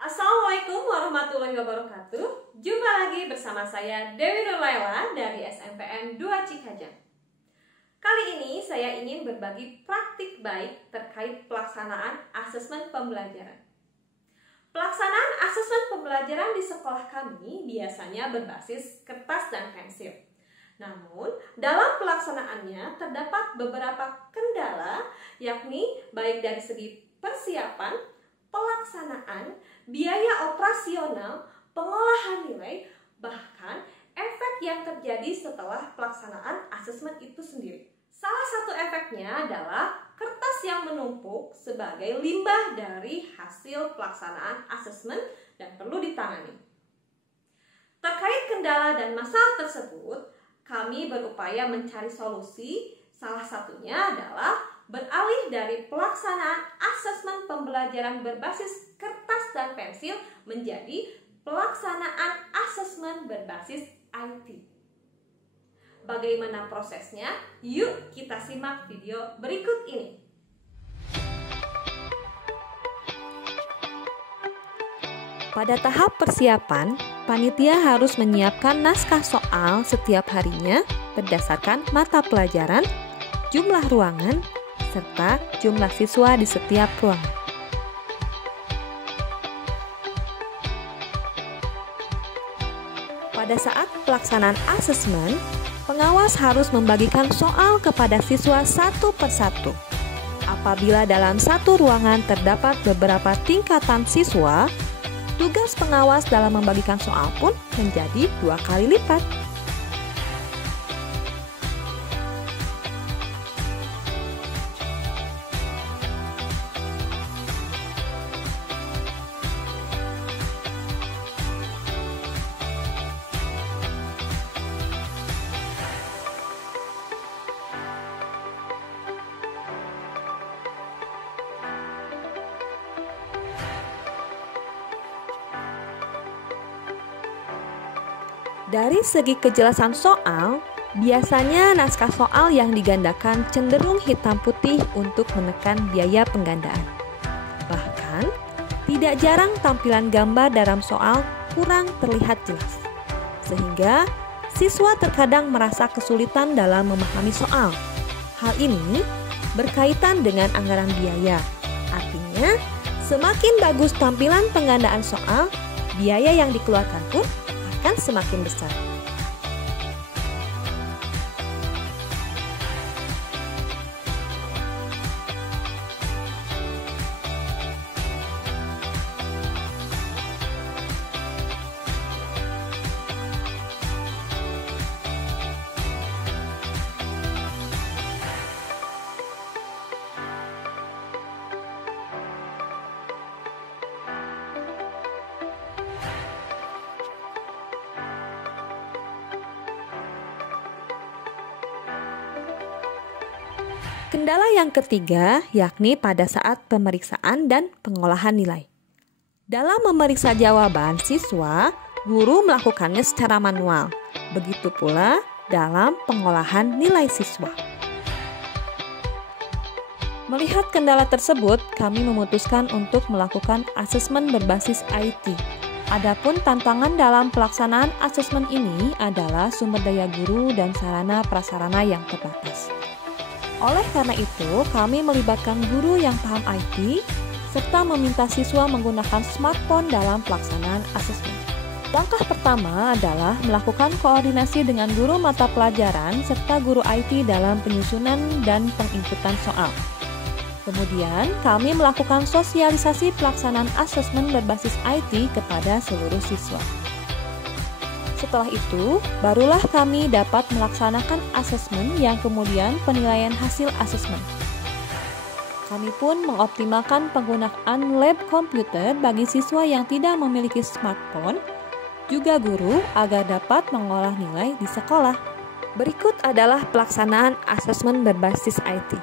Assalamualaikum warahmatullahi wabarakatuh. Jumpa lagi bersama saya Dewi Nurlaila dari SMPN 2 Cikajang. Kali ini saya ingin berbagi praktik baik terkait pelaksanaan asesmen pembelajaran. Pelaksanaan asesmen pembelajaran di sekolah kami biasanya berbasis kertas dan pensil. Namun, dalam pelaksanaannya terdapat beberapa kendala, yakni baik dari segi persiapan, pelaksanaan, biaya operasional, pengolahan nilai, bahkan efek yang terjadi setelah pelaksanaan asesmen itu sendiri. Salah satu efeknya adalah kertas yang menumpuk sebagai limbah dari hasil pelaksanaan asesmen dan perlu ditangani. Terkait kendala dan masalah tersebut, kami berupaya mencari solusi. Salah satunya adalah beralih dari pelaksanaan asesmen pembelajaran berbasis kertas dan pensil menjadi pelaksanaan asesmen berbasis IT. Bagaimana prosesnya? Yuk kita simak video berikut ini. Pada tahap persiapan, panitia harus menyiapkan naskah soal setiap harinya berdasarkan mata pelajaran, jumlah ruangan, serta jumlah siswa di setiap ruangan. Pada saat pelaksanaan asesmen, pengawas harus membagikan soal kepada siswa satu persatu. Apabila dalam satu ruangan terdapat beberapa tingkatan siswa, tugas pengawas dalam membagikan soal pun menjadi 2 kali lipat. Dari segi kejelasan soal, biasanya naskah soal yang digandakan cenderung hitam putih untuk menekan biaya penggandaan. Bahkan, tidak jarang tampilan gambar dalam soal kurang terlihat jelas, sehingga siswa terkadang merasa kesulitan dalam memahami soal. Hal ini berkaitan dengan anggaran biaya. Artinya, semakin bagus tampilan penggandaan soal, biaya yang dikeluarkan pun akan semakin besar. Kendala yang ketiga yakni pada saat pemeriksaan dan pengolahan nilai. Dalam memeriksa jawaban siswa, guru melakukannya secara manual. Begitu pula dalam pengolahan nilai siswa. Melihat kendala tersebut, kami memutuskan untuk melakukan asesmen berbasis IT. Adapun tantangan dalam pelaksanaan asesmen ini adalah sumber daya guru dan sarana prasarana yang terbatas. Oleh karena itu, kami melibatkan guru yang paham IT, serta meminta siswa menggunakan smartphone dalam pelaksanaan asesmen. Langkah pertama adalah melakukan koordinasi dengan guru mata pelajaran serta guru IT dalam penyusunan dan penginputan soal. Kemudian, kami melakukan sosialisasi pelaksanaan asesmen berbasis IT kepada seluruh siswa. Setelah itu, barulah kami dapat melaksanakan asesmen yang kemudian penilaian hasil asesmen. Kami pun mengoptimalkan penggunaan lab komputer bagi siswa yang tidak memiliki smartphone, juga guru agar dapat mengolah nilai di sekolah. Berikut adalah pelaksanaan asesmen berbasis IT.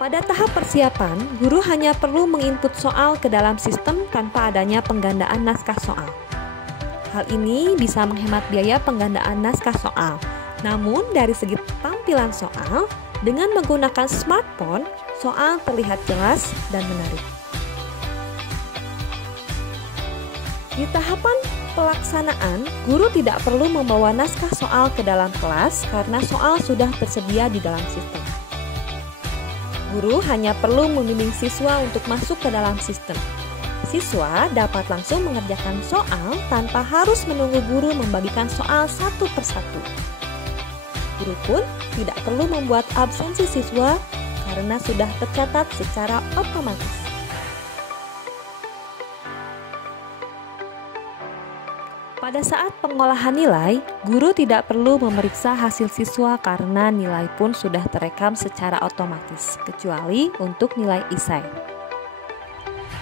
Pada tahap persiapan, guru hanya perlu menginput soal ke dalam sistem tanpa adanya penggandaan naskah soal. Hal ini bisa menghemat biaya penggandaan naskah soal. Namun dari segi tampilan soal, dengan menggunakan smartphone, soal terlihat jelas dan menarik. Di tahapan pelaksanaan, guru tidak perlu membawa naskah soal ke dalam kelas karena soal sudah tersedia di dalam sistem. Guru hanya perlu membimbing siswa untuk masuk ke dalam sistem. Siswa dapat langsung mengerjakan soal tanpa harus menunggu guru membagikan soal satu persatu. Guru pun tidak perlu membuat absensi siswa karena sudah tercatat secara otomatis. Pada saat pengolahan nilai, guru tidak perlu memeriksa hasil siswa karena nilai pun sudah terekam secara otomatis, kecuali untuk nilai esai.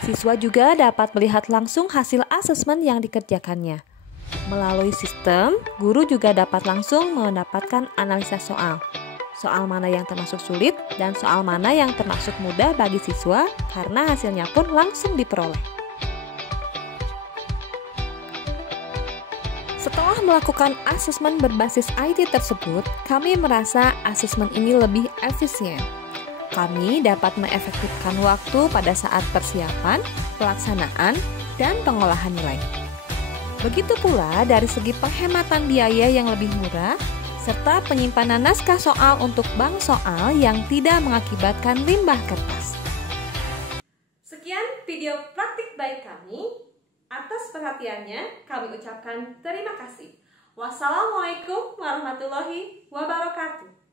Siswa juga dapat melihat langsung hasil asesmen yang dikerjakannya. Melalui sistem, guru juga dapat langsung mendapatkan analisa soal. Soal mana yang termasuk sulit dan soal mana yang termasuk mudah bagi siswa karena hasilnya pun langsung diperoleh. Setelah melakukan asesmen berbasis IT tersebut, kami merasa asesmen ini lebih efisien. Kami dapat mengefektifkan waktu pada saat persiapan, pelaksanaan, dan pengolahan nilai. Begitu pula dari segi penghematan biaya yang lebih murah, serta penyimpanan naskah soal untuk bank soal yang tidak mengakibatkan limbah kertas. Sekian video praktik baik kami. Atas perhatiannya, kami ucapkan terima kasih. Wassalamualaikum warahmatullahi wabarakatuh.